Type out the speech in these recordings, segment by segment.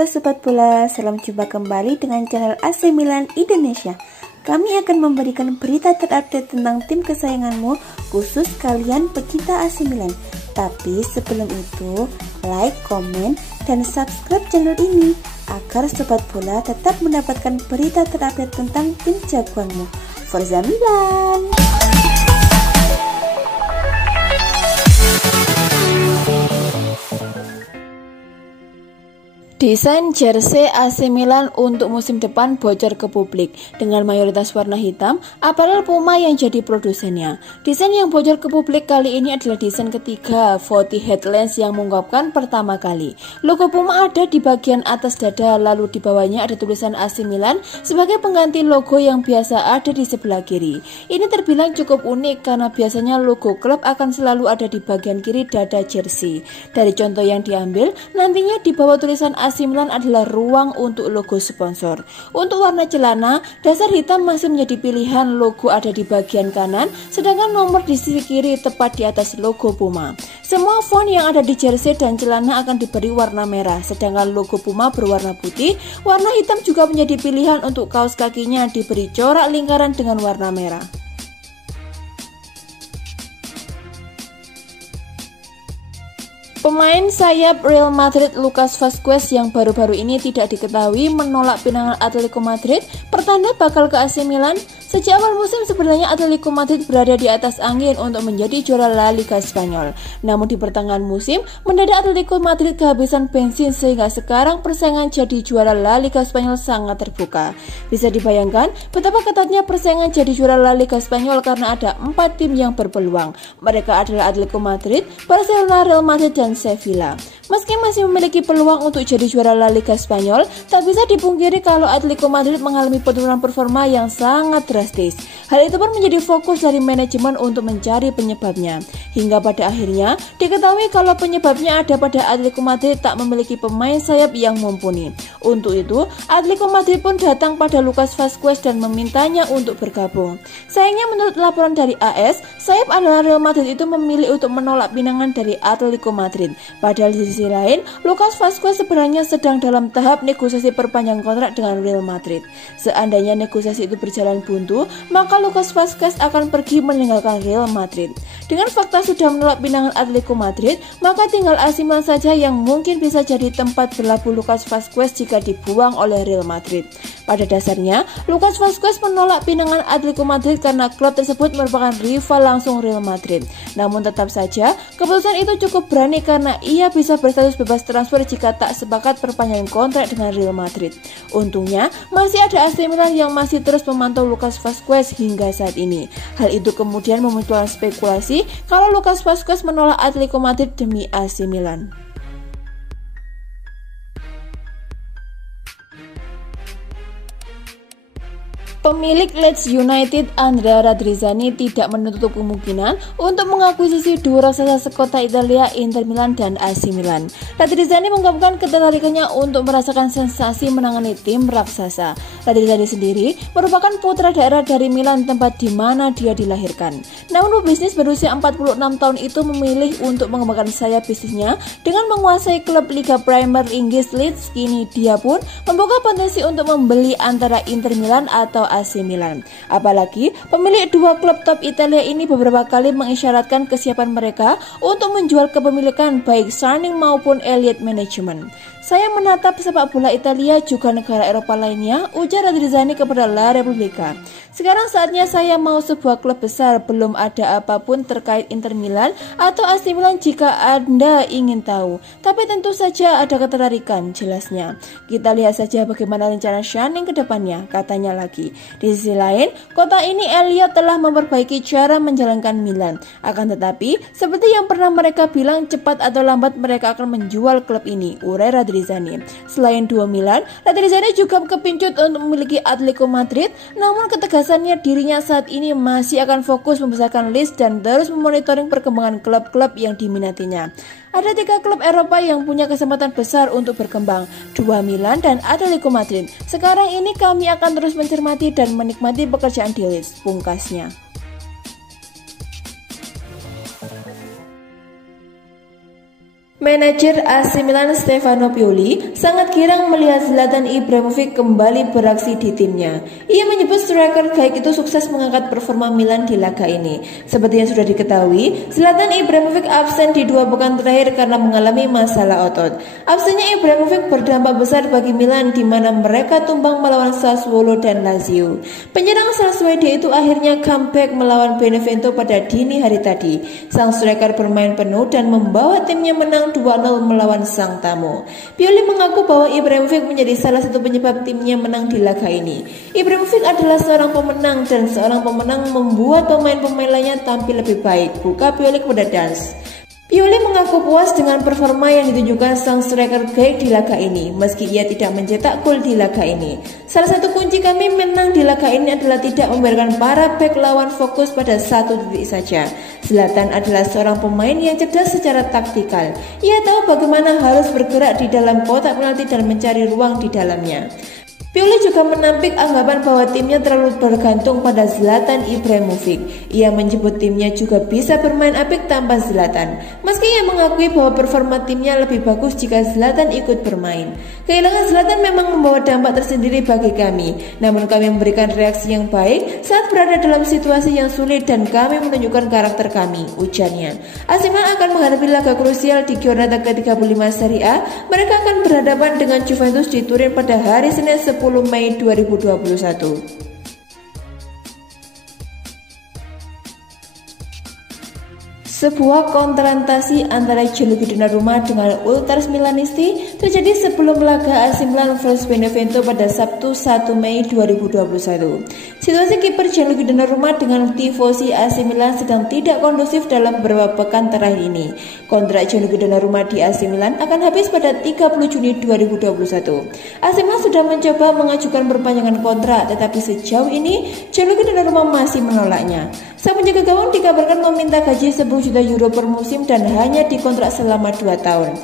Halo Sobat Bola, salam jumpa kembali dengan channel AC Milan Indonesia. Kami akan memberikan berita terupdate tentang tim kesayanganmu, khusus kalian pecinta AC Milan. Tapi sebelum itu, like, komen, dan subscribe channel ini agar Sobat Bola tetap mendapatkan berita terupdate tentang tim jagoanmu. Forza Milan! Desain jersey AC Milan untuk musim depan bocor ke publik dengan mayoritas warna hitam, apalagi Puma yang jadi produsennya. Desain yang bocor ke publik kali ini adalah desain ketiga 40 Headlands yang mengungkapkan pertama kali. Logo Puma ada di bagian atas dada, lalu di bawahnya ada tulisan AC Milan sebagai pengganti logo yang biasa ada di sebelah kiri. Ini terbilang cukup unik karena biasanya logo klub akan selalu ada di bagian kiri dada jersey. Dari contoh yang diambil, nantinya di bawah tulisan AC Milan adalah ruang untuk logo sponsor. Untuk warna celana, dasar hitam masih menjadi pilihan, logo ada di bagian kanan, sedangkan nomor di sisi kiri tepat di atas logo Puma. Semua font yang ada di jersey dan celana akan diberi warna merah, sedangkan logo Puma berwarna putih. Warna hitam juga menjadi pilihan untuk kaos kakinya diberi corak lingkaran dengan warna merah. Pemain sayap Real Madrid Lucas Vazquez yang baru-baru ini tidak diketahui menolak pinangan Atletico Madrid, pertanda bakal ke AC Milan. Sejak awal musim sebenarnya Atletico Madrid berada di atas angin untuk menjadi juara La Liga Spanyol. Namun di pertengahan musim, mendadak Atletico Madrid kehabisan bensin sehingga sekarang persaingan jadi juara La Liga Spanyol sangat terbuka. Bisa dibayangkan betapa ketatnya persaingan jadi juara La Liga Spanyol karena ada 4 tim yang berpeluang. Mereka adalah Atletico Madrid, Barcelona, Real Madrid, dan Sevilla. Meski masih memiliki peluang untuk jadi juara La Liga Spanyol, tak bisa dipungkiri kalau Atletico Madrid mengalami penurunan performa yang sangat drastis. Hal itu pun menjadi fokus dari manajemen untuk mencari penyebabnya. Hingga pada akhirnya diketahui kalau penyebabnya ada pada Atletico Madrid tak memiliki pemain sayap yang mumpuni. Untuk itu, Atletico Madrid pun datang pada Lucas Vazquez dan memintanya untuk bergabung. Sayangnya menurut laporan dari AS, sayap adalah Real Madrid itu memilih untuk menolak pinangan dari Atletico Madrid. Padahal di sisi lain, Lucas Vazquez sebenarnya sedang dalam tahap negosiasi perpanjang kontrak dengan Real Madrid. Seandainya negosiasi itu berjalan buntu, maka Lucas Vazquez akan pergi meninggalkan Real Madrid. Dengan fakta sudah menolak pinangan Atletico Madrid, maka tinggal AC Milan saja yang mungkin bisa jadi tempat berlabuh Lucas Vazquez jika dibuang oleh Real Madrid. Pada dasarnya, Lucas Vazquez menolak pinangan Atletico Madrid karena klub tersebut merupakan rival langsung Real Madrid. Namun tetap saja, keputusan itu cukup berani karena ia bisa berstatus bebas transfer jika tak sepakat perpanjangan kontrak dengan Real Madrid. Untungnya, masih ada AC Milan yang masih terus memantau Lucas Vazquez hingga saat ini. Hal itu kemudian memunculkan spekulasi kalau Lucas Vazquez menolak Atletico Madrid demi AC Milan. Pemilik Leeds United Andrea Radrizzani tidak menutup kemungkinan untuk mengakuisisi dua raksasa sekota Italia Inter Milan dan AC Milan. Radrizzani mengungkapkan ketertarikannya untuk merasakan sensasi menangani tim raksasa. Radrizzani sendiri merupakan putra daerah dari Milan, tempat di mana dia dilahirkan. Namun pebisnis berusia 46 tahun itu memilih untuk mengembangkan sayap bisnisnya dengan menguasai klub Liga Premier Inggris Leeds. Kini dia pun membuka potensi untuk membeli antara Inter Milan atau AC Milan. Apalagi pemilik dua klub top Italia ini beberapa kali mengisyaratkan kesiapan mereka untuk menjual kepemilikan baik Sarning maupun Elliott Management. Saya menatap sepak bola Italia juga negara Eropa lainnya, ujar Radrizzani kepada La Repubblica. Sekarang saatnya saya mau sebuah klub besar, belum ada apapun terkait Inter Milan atau AC Milan jika Anda ingin tahu. Tapi tentu saja ada ketertarikan, jelasnya. Kita lihat saja bagaimana rencana Shining ke depannya, katanya lagi. Di sisi lain, kota ini Elliott telah memperbaiki cara menjalankan Milan. Akan tetapi, seperti yang pernah mereka bilang, cepat atau lambat mereka akan menjual klub ini, urai Radrizzani. Selain dua Milan, Radrizzani juga kepincut untuk memiliki Atletico Madrid, namun ketegasannya dirinya saat ini masih akan fokus membesarkan list dan terus memonitoring perkembangan klub-klub yang diminatinya. Ada 3 klub Eropa yang punya kesempatan besar untuk berkembang, 2 Milan dan Atletico Madrid. Sekarang ini kami akan terus mencermati dan menikmati pekerjaan di Leeds, pungkasnya. Manajer AC Milan Stefano Pioli sangat girang melihat Zlatan Ibrahimovic kembali beraksi di timnya. Ia menyebut striker gaik itu sukses mengangkat performa Milan di laga ini. Seperti yang sudah diketahui, Zlatan Ibrahimovic absen di 2 pekan terakhir karena mengalami masalah otot. Absennya Ibrahimovic berdampak besar bagi Milan di mana mereka tumbang melawan Sassuolo dan Lazio. Penyerang asal Swedia itu akhirnya comeback melawan Benevento pada dini hari tadi. Sang striker bermain penuh dan membawa timnya menang 2-0 melawan sang tamu. Pioli mengaku bahwa Ibrahimovic menjadi salah satu penyebab timnya menang di laga ini. Ibrahimovic adalah seorang pemenang dan seorang pemenang membuat pemain-pemain lainnya tampil lebih baik, buka Pioli kepada Dance. Pioli mengaku puas dengan performa yang ditunjukkan sang striker gaik di laga ini, meski ia tidak mencetak gol di laga ini. Salah satu kunci kami menang di laga ini adalah tidak membiarkan para bek lawan fokus pada satu titik saja. Zlatan adalah seorang pemain yang cerdas secara taktikal. Ia tahu bagaimana harus bergerak di dalam kotak penalti dan mencari ruang di dalamnya. Pioli juga menampik anggapan bahwa timnya terlalu bergantung pada Zlatan Ibrahimovic. Ia menyebut timnya juga bisa bermain apik tanpa Zlatan. Meski ia mengakui bahwa performa timnya lebih bagus jika Zlatan ikut bermain. Kehilangan Zlatan memang membawa dampak tersendiri bagi kami. Namun kami memberikan reaksi yang baik saat berada dalam situasi yang sulit dan kami menunjukkan karakter kami, ujarnya. AC Milan akan menghadapi laga krusial di giornata ke-35 Serie A. Mereka akan berhadapan dengan Juventus di Turin pada hari Senin 10 Mei 2021. Sebuah konfrontasi antara Gianluigi Donnarumma dengan Ultras Milanisti terjadi sebelum laga AC Milan vs Benevento pada Sabtu 1 Mei 2021. Situasi kiper Gianluigi Donnarumma dengan tifosi AC Milan sedang tidak kondusif dalam beberapa pekan terakhir ini. Kontrak Gianluigi Donnarumma di AC Milan akan habis pada 30 Juni 2021. AC Milan sudah mencoba mengajukan perpanjangan kontrak, tetapi sejauh ini Gianluigi Donnarumma masih menolaknya. Sang penjaga gawang dikabarkan meminta gaji 10 juta euro per musim dan hanya dikontrak selama 2 tahun.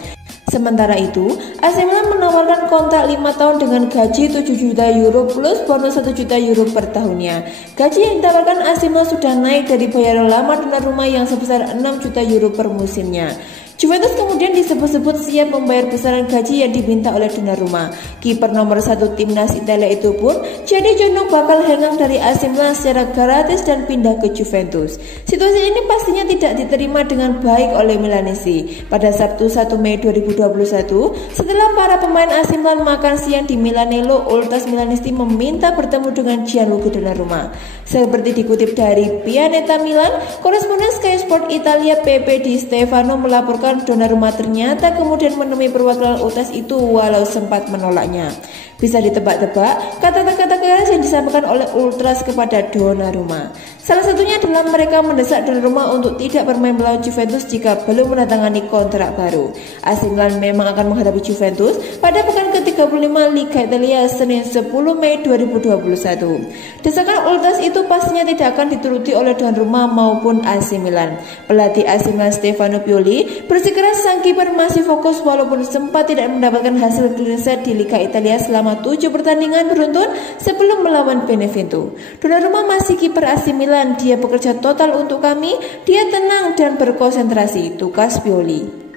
Sementara itu, AC Milan menawarkan kontrak 5 tahun dengan gaji 7 juta euro plus bonus 1 juta euro per tahunnya. Gaji yang ditawarkan AC Milan sudah naik dari bayaran lama Donnarumma yang sebesar 6 juta euro per musimnya. Juventus kemudian disebut-sebut siap membayar besaran gaji yang diminta oleh Donnarumma. Kiper nomor 1 timnas Italia itu pun jadi condong bakal hengkang dari AC Milan secara gratis dan pindah ke Juventus. Situasi ini pastinya tidak diterima dengan baik oleh Milanisti. Pada Sabtu 1 Mei 2021, setelah para pemain AC Milan makan siang di Milanello, Ultras Milanisti meminta bertemu dengan Gianluigi Donnarumma. Seperti dikutip dari Pianeta Milan, koresponden Sky Sport Italia PP Di Stefano melaporkan Donnarumma ternyata kemudian menemui perwakilan Ultras itu walau sempat menolaknya. Bisa ditebak-tebak kata-kata keras yang disampaikan oleh Ultras kepada Donnarumma. Salah satunya adalah mereka mendesak Donnarumma untuk tidak bermain melawan Juventus jika belum menandatangani kontrak baru. AC Milan memang akan menghadapi Juventus pada pekan ke-35 Liga Italia Senin 10 Mei 2021. Desakan Ultras itu pastinya tidak akan dituruti oleh Donnarumma maupun AC Milan. Pelatih AC Milan Stefano Pioli bersikeras sang kiper masih fokus walaupun sempat tidak mendapatkan hasil clean sheet di Liga Italia selama 7 pertandingan beruntun sebelum melawan Benevento. Donnarumma masih kiper AC Milan. Dia bekerja total untuk kami, dia tenang dan berkonsentrasi, tukas Pioli.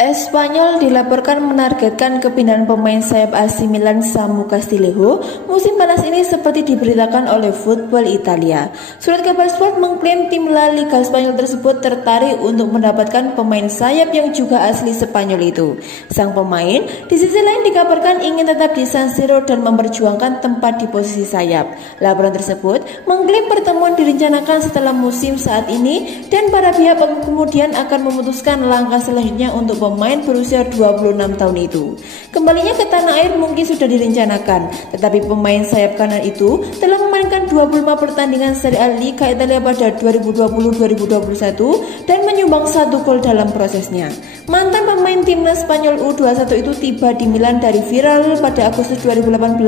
Espanyol dilaporkan menargetkan kepindahan pemain sayap AC Milan Samu Castillejo musim panas ini seperti diberitakan oleh Football Italia. Surat kabar Sport mengklaim tim La Liga Spanyol tersebut tertarik untuk mendapatkan pemain sayap yang juga asli Spanyol itu. Sang pemain di sisi lain dikabarkan ingin tetap di San Siro dan memperjuangkan tempat di posisi sayap. Laporan tersebut mengklaim pertemuan direncanakan setelah musim saat ini dan para pihak kemudian akan memutuskan langkah selanjutnya untuk pemain berusia 26 tahun itu. Kembalinya ke tanah air mungkin sudah direncanakan, tetapi pemain sayap kanan itu telah memainkan 25 pertandingan Serie A Liga Italia pada 2020-2021 dan menyumbang 1 gol dalam prosesnya. Mantan pemain timnas Spanyol U21 itu tiba di Milan dari Villarreal pada Agustus 2018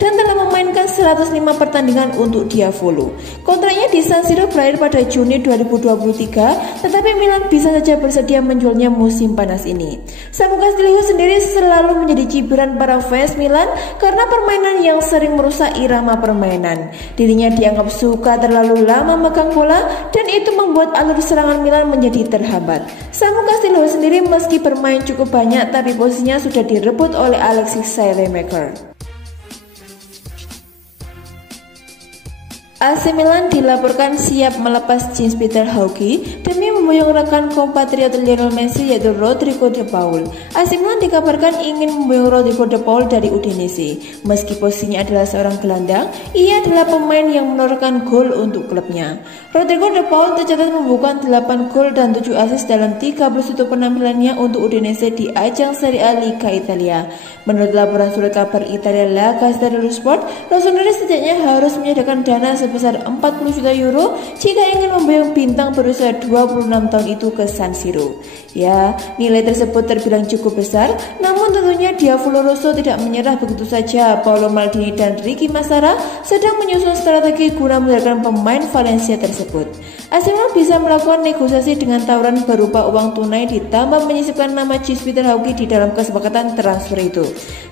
dan telah memainkan 105 pertandingan untuk Diavolo. Kontraknya di San Siro berakhir pada Juni 2023, tetapi Milan bisa saja bersedia menjualnya musim panas ini. Samu Castillo sendiri selalu menjadi cibiran para fans Milan karena permainan yang sering merusak irama permainan. Dirinya dianggap suka terlalu lama megang bola dan itu membuat alur serangan Milan menjadi terhambat. Samu Castillo sendiri meski bermain cukup banyak tapi posisinya sudah direbut oleh Alexis Saelemaekers. AC Milan dilaporkan siap melepas Gianpiero Hauge demi memboyong rekan kompatriot Lionel Messi yaitu Rodrigo De Paul. AC Milan dikabarkan ingin memboyong Rodrigo De Paul dari Udinese. Meski posisinya adalah seorang gelandang, ia adalah pemain yang menorehkan gol untuk klubnya. Rodrigo De Paul tercatat membukukan 8 gol dan 7 assist dalam 31 penampilannya untuk Udinese di ajang Serie A Liga Italia. Menurut laporan surat kabar Italia La Gazzetta dello Sport, Rossoneri setidaknya harus menyediakan dana sebesar 40 juta euro jika ingin memboyong bintang berusia 26 tahun itu ke San Siro. Ya, nilai tersebut terbilang cukup besar, namun tentunya Diavolo Rosso tidak menyerah begitu saja. Paolo Maldini dan Ricky Massara sedang menyusun strategi guna menjadikan pemain Valencia tersebut. AC Milan bisa melakukan negosiasi dengan tawaran berupa uang tunai ditambah menyisipkan nama Gianpiero Hauge di dalam kesepakatan transfer itu.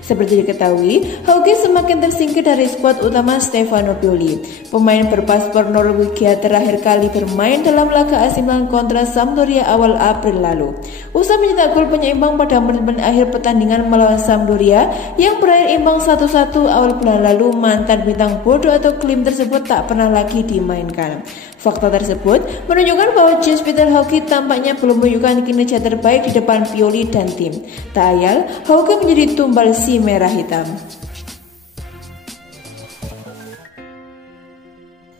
Seperti diketahui, Hauge semakin tersingkir dari skuad utama Stefano Pioli. Pemain berpaspor Norwegia terakhir kali bermain dalam laga AC Milan kontra Sampdoria awal April lalu. Usai mencetak gol penyeimbang pada menit-menit akhir pertandingan melawan Sampdoria yang berakhir imbang 1-1 awal bulan lalu, mantan bintang bodo atau Klim tersebut tak pernah lagi dimainkan. Fakta tersebut menunjukkan bahwa Gianpiero Hauge tampaknya belum menunjukkan kinerja terbaik di depan Pioli dan tim. Tak ayal, Hauge menjadi tumbal si merah hitam.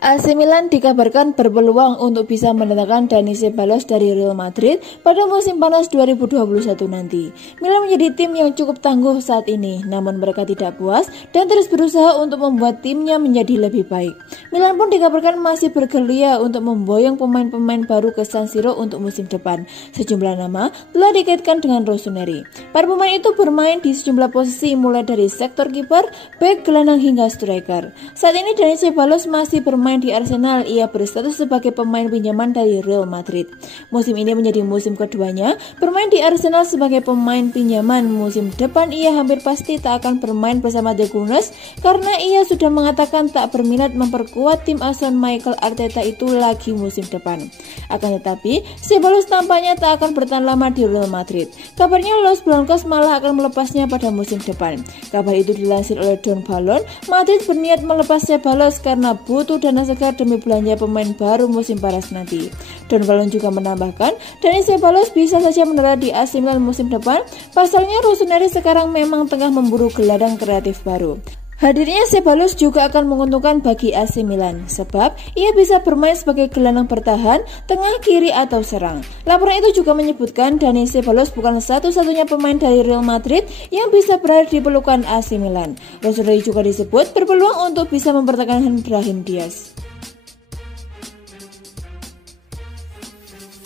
AC Milan dikabarkan berpeluang untuk bisa mendatangkan Dani Ceballos dari Real Madrid pada musim panas 2021 nanti. Milan menjadi tim yang cukup tangguh saat ini, namun mereka tidak puas dan terus berusaha untuk membuat timnya menjadi lebih baik. Milan pun dikabarkan masih bergerilya untuk memboyong pemain-pemain baru ke San Siro untuk musim depan. Sejumlah nama telah dikaitkan dengan Rossoneri. Para pemain itu bermain di sejumlah posisi mulai dari sektor kiper, bek, gelandang hingga striker. Saat ini Dani Ceballos masih bermain di Arsenal. Ia berstatus sebagai pemain pinjaman dari Real Madrid. Musim ini menjadi musim keduanya bermain di Arsenal sebagai pemain pinjaman. Musim depan ia hampir pasti tak akan bermain bersama The Gunners karena ia sudah mengatakan tak berminat memperkuat tim asuhan Mikel Arteta itu lagi musim depan. Akan tetapi, Ceballos tampaknya tak akan bertahan lama di Real Madrid. Kabarnya Los Blancos malah akan melepasnya pada musim depan. Kabar itu dilansir oleh Don Balon. Madrid berniat melepas Ceballos karena butuh dana segar demi belanja pemain baru musim panas nanti. Don Balon juga menambahkan, Dani Ceballos bisa saja mendarat di AC Milan musim depan. Pasalnya Rossoneri sekarang memang tengah memburu gelandang kreatif baru. Hadirnya Ceballos juga akan menguntungkan bagi AC Milan, sebab ia bisa bermain sebagai gelandang bertahan, tengah, kiri, atau serang. Laporan itu juga menyebutkan Dani Ceballos bukan satu-satunya pemain dari Real Madrid yang bisa berada di pelukan AC Milan. Rossoneri juga disebut berpeluang untuk bisa mempertahankan Brahim Diaz.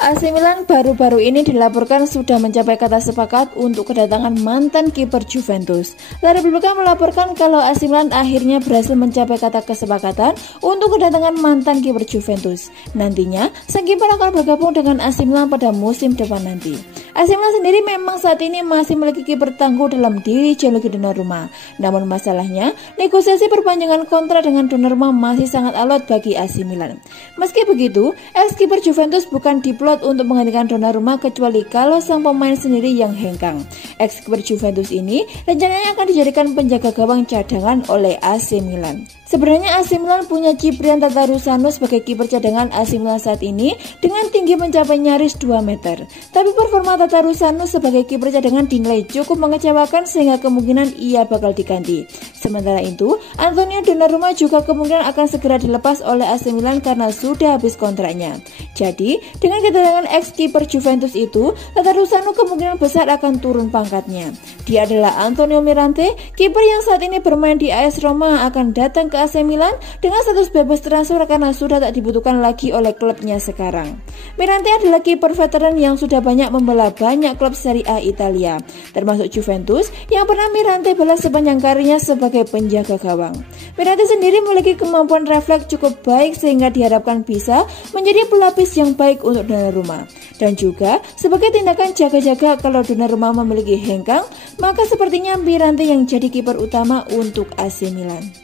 AC Milan baru-baru ini dilaporkan sudah mencapai kata sepakat untuk kedatangan mantan kiper Juventus. La Repubblica melaporkan kalau AC Milan akhirnya berhasil mencapai kata kesepakatan untuk kedatangan mantan kiper Juventus. Nantinya, sang kiper akan bergabung dengan AC Milan pada musim depan nanti. AC Milan sendiri memang saat ini masih memiliki kiper tangguh dalam diri Gianluigi Donnarumma. Namun masalahnya, negosiasi perpanjangan kontrak dengan Donnarumma masih sangat alot bagi AC Milan. Meski begitu, ex-kiper Juventus bukan diplot untuk menggantikan Donnarumma kecuali kalau sang pemain sendiri yang hengkang. Ex-kiper Juventus ini rencananya akan dijadikan penjaga gawang cadangan oleh AC Milan. Sebenarnya AC Milan punya Ciprian Tatarusanu sebagai kiper cadangan AC Milan saat ini dengan tinggi mencapai nyaris 2 meter. Tapi performa Tatarusanu sebagai kiper cadangan dinilai cukup mengecewakan sehingga kemungkinan ia bakal diganti. Sementara itu, Antonio Donnarumma juga kemungkinan akan segera dilepas oleh AC Milan karena sudah habis kontraknya. Jadi, dengan kedatangan ex-kiper Juventus itu, Tatarusanu kemungkinan besar akan turun pangkatnya. Dia adalah Antonio Mirante, kiper yang saat ini bermain di AS Roma akan datang ke AC Milan dengan status bebas transfer karena sudah tak dibutuhkan lagi oleh klubnya sekarang. Mirante adalah kiper veteran yang sudah banyak membela pada banyak klub Serie A Italia, termasuk Juventus yang pernah Mirante balas sepanjang karirnya sebagai penjaga gawang. Mirante sendiri memiliki kemampuan refleks cukup baik sehingga diharapkan bisa menjadi pelapis yang baik untuk Donnarumma. Dan juga sebagai tindakan jaga-jaga kalau Donnarumma memiliki hengkang, maka sepertinya Mirante yang jadi kiper utama untuk AC Milan.